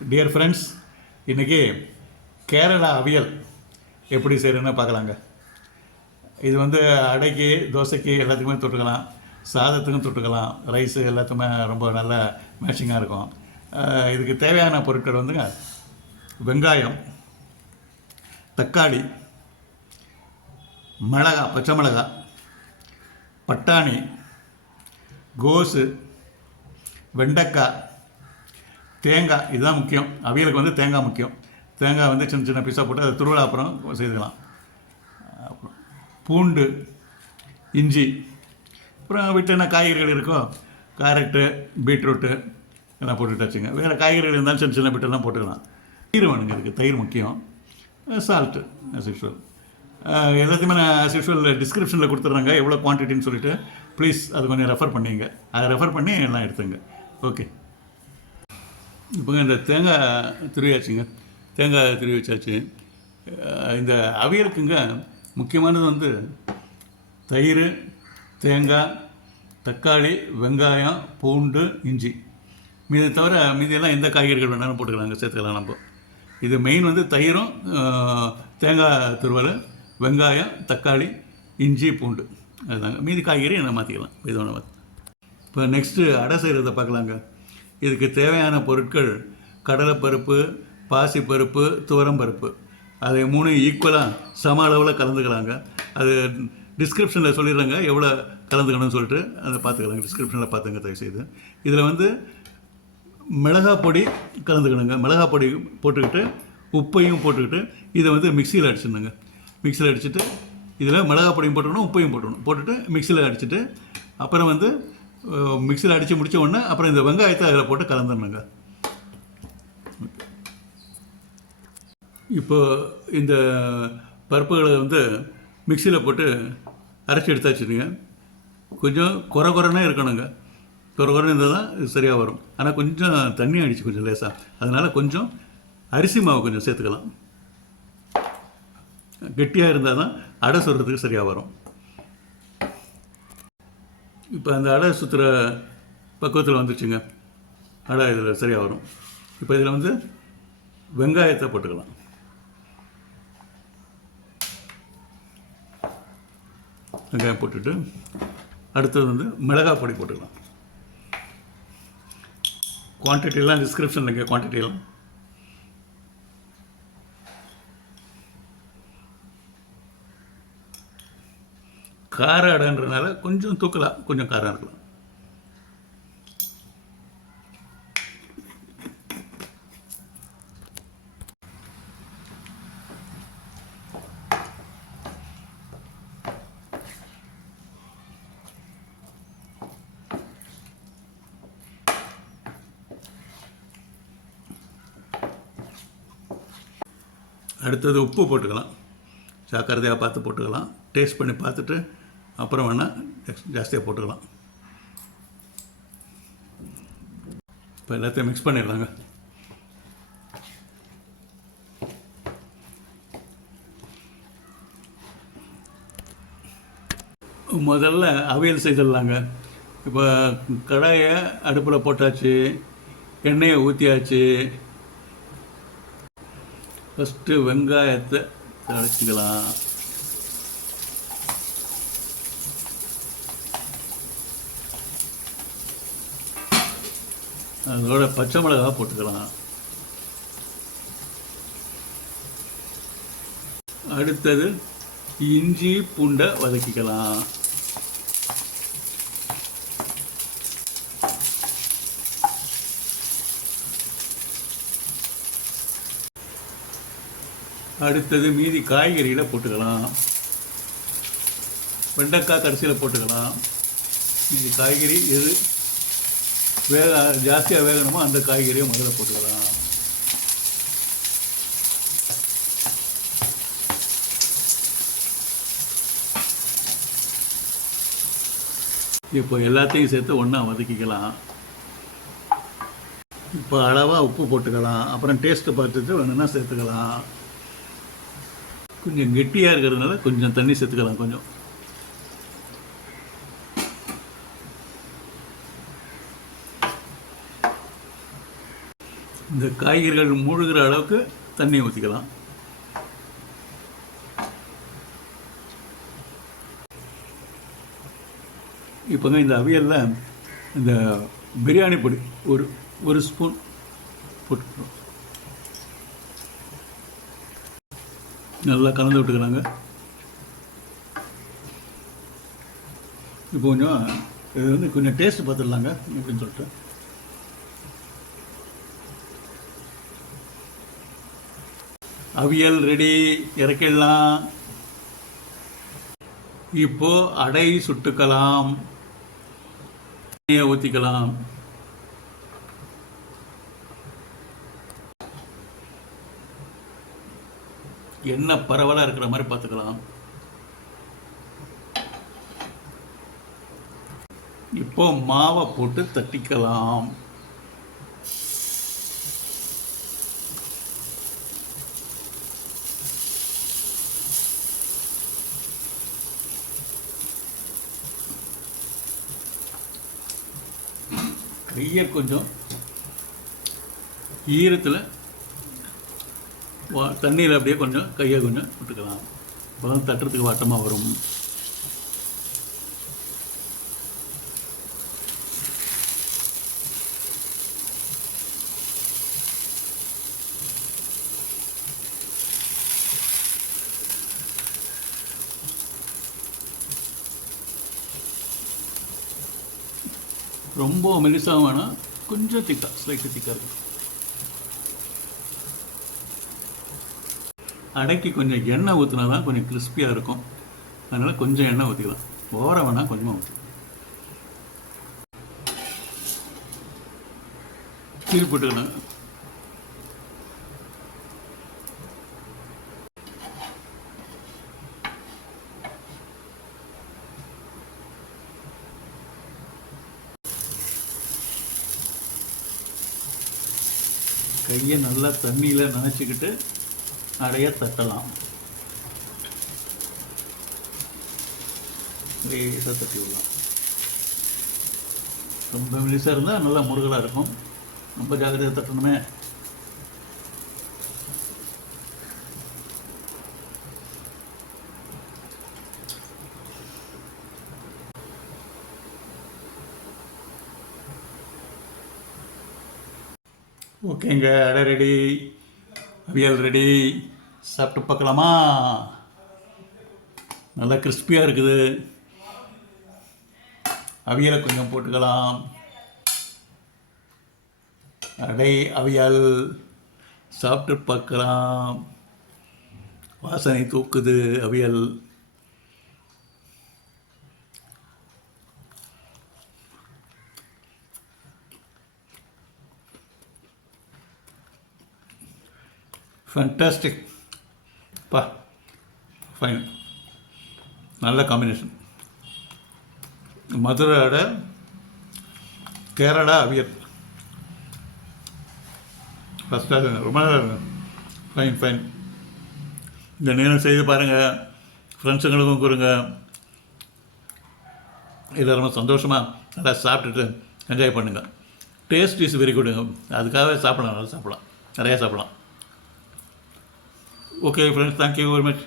Dear friends இன்றைக்கி கேரளா அவியல் எப்படி செய்கிறேன்னு பார்க்கலாங்க. இது வந்து அடைக்கு தோசைக்கு எல்லாத்துக்குமே தொட்டுக்கலாம். சாதத்துக்கும் தொட்டுக்கலாம். ரைஸு எல்லாத்துக்குமே ரொம்ப நல்ல மேட்சிங்காக இருக்கும். இதுக்கு தேவையான பொருட்கள் வந்துங்க வெங்காயம் தக்காளி மிளகா பச்சை மிளகா பட்டாணி கோஸு வெண்டைக்காய் தேங்காய் இதுதான் முக்கியம். அவியலுக்கு வந்து தேங்காய் முக்கியம். தேங்காய் வந்து சின்ன சின்ன பீஸாக போட்டு அதை திருவிழா அப்புறம் செய்துக்கலாம். அப்புறம் பூண்டு இஞ்சி அப்புறம் வீட்டில் என்ன காய்கறிகள் இருக்கோ கேரட்டு பீட்ரூட்டு எல்லாம் போட்டுட்டாச்சுங்க வேறு காய்கறிகள் இருந்தாலும் சின்ன சின்ன பிட்டெல்லாம் போட்டுக்கலாம். தயிர் வேணுங்க இதுக்கு. தயிர் முக்கியம். சால்ட்டு as எல்லாத்தையுமே நான் as டிஸ்கிரிப்ஷனில் கொடுத்துட்றாங்க. எவ்வளோ குவான்டிட்டின்னு சொல்லிட்டு. ப்ளீஸ் அது கொஞ்சம் ரெஃபர் பண்ணிங்க. அதை ரெஃபர் பண்ணி எல்லாம் எடுத்துங்க. ஓகே இப்போங்க இந்த தேங்காய் திருவியாச்சுங்க தேங்காய் துருவி வச்சாச்சு இந்த அவியலுக்குங்க முக்கியமானது வந்து தயிர் தேங்காய் தக்காளி வெங்காயம் பூண்டு இஞ்சி. மீதை தவிர மீதியெல்லாம் எந்த காய்கறிகள் வேணாலும் போட்டுக்கலாங்க சேர்த்துக்கலாம் நம்ம. இது மெயின் வந்து தயிரும் தேங்காய் துருவல் வெங்காயம் தக்காளி இஞ்சி பூண்டு. அதுதாங்க. மீதி காய்கறி என்ன மாற்றிக்கலாம் இது ஒன்று இப்போ நெக்ஸ்ட்டு அடை செய்கிறத பார்க்கலாங்க. இதுக்கு தேவையான பொருட்கள் கடலைப்பருப்பு பாசிப்பருப்பு துவரம்பருப்பு. அதை மூணு ஈக்குவலாக சம அளவில் கலந்துக்கலாங்க. அது டிஸ்கிரிப்ஷனில் சொல்லிடுறாங்க எவ்வளோ கலந்துக்கணும்னு சொல்லிட்டு அதை பார்த்துக்கலாங்க டிஸ்கிரிப்ஷனில் பார்த்துங்க தயவுசெய்து. இதில் வந்து மிளகாய் பொடி கலந்துக்கணுங்க. மிளகா பொடி போட்டுக்கிட்டு உப்பையும் போட்டுக்கிட்டு இதை வந்து மிக்சியில் அடிச்சிடணுங்க. மிக்சியில் அடிச்சுட்டு இதில் மிளகா பொடியும் போட்டுக்கணும் உப்பையும் போட்டுக்கணும். போட்டுட்டு மிக்சியில் அடிச்சுட்டு அப்புறம் வந்து மிக்சியில் அடித்து முடித்த உடனே அப்புறம் இந்த வெங்காயத்தை அதில் போட்டு கலந்துடணுங்க. இப்போ இந்த பருப்புகளை வந்து மிக்சியில் போட்டு அரைச்சி எடுத்தாச்சுடுங்க கொஞ்சம் குறை குறைனே இருக்கணுங்க. குறை குறைன்னு இருந்தால் தான் இது சரியாக வரும். ஆனால் கொஞ்சம் தண்ணி அடிச்சு கொஞ்சம் லேசாக அதனால் கொஞ்சம் அரிசி மாவு கொஞ்சம் சேர்த்துக்கலாம். கெட்டியாக இருந்தால் தான் அடை சுடுறதுக்கு சரியாக வரும். இப்போ அந்த அடை சுற்றுற பக்குவத்தில் வந்துடுச்சுங்க அடை இதில் சரியாக வரும். இப்போ இதில் வந்து வெங்காயத்தை போட்டுக்கலாம். வெங்காயம் போட்டுட்டு அடுத்தது வந்து மிளகாய் பொடி போட்டுக்கலாம். குவான்டிட்டிலாம் டிஸ்கிரிப்ஷன் இங்கே குவான்டிட்டிலாம் கார அடைன்றனால கொஞ்சம் தூக்கலாம் கொஞ்சம் காரம் இருக்கலாம். அடுத்தது உப்பு போட்டுக்கலாம். ஜாக்கிரதையாக பார்த்து போட்டுக்கலாம். டேஸ்ட் பண்ணி பார்த்துட்டு அப்புறம் வேணால் ஜாஸ்தியாக போட்டுக்கலாம். இப்போ எல்லாத்தையும் மிக்ஸ் பண்ணிடலாங்க. முதல்ல அவியல் செய்திடலாங்க. இப்போ கடாயை அடுப்பில் போட்டாச்சு எண்ணெயை ஊற்றியாச்சு ஃபஸ்ட்டு வெங்காயத்தை தழைச்சிக்கலாம் அதோட பச்சை மிளகா போட்டுக்கலாம். அடுத்தது இஞ்சி பூண்டை வதக்கிக்கலாம். அடுத்தது மீதி காய்கறியில் போட்டுக்கலாம். வெண்டைக்காய் கடைசியில் போட்டுக்கலாம். மீதி காய்கறி எது வேக ஜாஸ்தியாக வேகணுமோ அந்த காய்கறியை முதல்ல போட்டுக்கலாம். இப்போ எல்லாத்தையும் சேர்த்து ஒன்றா வதக்கிக்கலாம். இப்போ அளவாக உப்பு போட்டுக்கலாம். அப்புறம் டேஸ்ட்டு பார்த்துட்டு வேணும்னா சேர்த்துக்கலாம். கொஞ்சம் கெட்டியாக இருக்கிறதுனால கொஞ்சம் தண்ணி சேர்த்துக்கலாம் கொஞ்சம். இந்த காய்கறிகள் மூழ்கிற அளவுக்கு தண்ணி ஊற்றிக்கலாம் இப்போங்க இந்த அவியலில் இந்த பிரியாணி பொடி ஒரு ஒரு ஸ்பூன் போட்டுக்கணும். நல்லா கலந்து விட்டுக்கிறாங்க இப்போ கொஞ்சம் இது வந்து கொஞ்சம் டேஸ்ட் பார்த்துடலாங்க அப்படின்னு சொல்லிட்டு. அவியல் ரெடி இறக்கிடலாம். இப்போ அடை சுட்டுக்கலாம். ஊற்றிக்கலாம் என்ன பரவலாக இருக்கிற மாதிரி பார்த்துக்கலாம். இப்போ மாவை போட்டு தட்டிக்கலாம். கையை கொஞ்சம் ஈரத்தில் வா தண்ணியில் அப்படியே கொஞ்சம் கையை கொஞ்சம் விட்டுக்கலாம். அப்போ தான் தட்டுறதுக்கு வாட்டமாக வரும். ரொம்ப மெலிசாக வேணாம் கொஞ்சம் திக்கா ஸ்லைட்டு திக்காக இருக்கும் அடைக்கு கொஞ்சம் எண்ணெய் ஊற்றினா தான் கொஞ்சம் கிறிஸ்பியாக இருக்கும். அதனால் கொஞ்சம் எண்ணெய் ஊற்றிக்கலாம் ஓர வேணால் கொஞ்சமாக ஊற்றி கீழ் கையை நல்லா தண்ணியில் நினச்சிக்கிட்டு அடைய தட்டலாம். லேசாக தட்டி விடலாம். ரொம்ப மெலிசாக இருந்தால் நல்லா முருகலாக இருக்கும். ரொம்ப ஜாக்கிரதையாக தட்டணுமே. ஓகேங்க அடை ரெடி. அவியல் ரெடி. சாப்பிட்டு பார்க்கலாமா? நல்லா கிறிஸ்பியாக இருக்குது. அவியலை கொஞ்சம் போட்டுக்கலாம். அடை அவியல். சாப்பிட்டு பார்க்கலாம். வாசனை தூக்குது அவியல். ஃபேண்டாஸ்டிக் பா ஃபைன் நல்ல காம்பினேஷன் மதுரையோட கேரளா அவியல். ஃபஸ்ட்டாக ரொம்ப நல்லா ஃபைன் ஃபைன் இந்த நேரம் செய்து பாருங்கள் ஃப்ரெண்ட்ஸுங்களுக்கும் கொடுங்க. இதில் ரொம்ப சந்தோஷமாக நல்லா சாப்பிட்டுட்டு என்ஜாய் பண்ணுங்கள் டேஸ்ட் இஸ் வெரி குட்டுங்க அதுக்காகவே சாப்பிடலாம். நல்லா சாப்பிடலாம். நிறையா சாப்பிடலாம். Okay friends thank you very much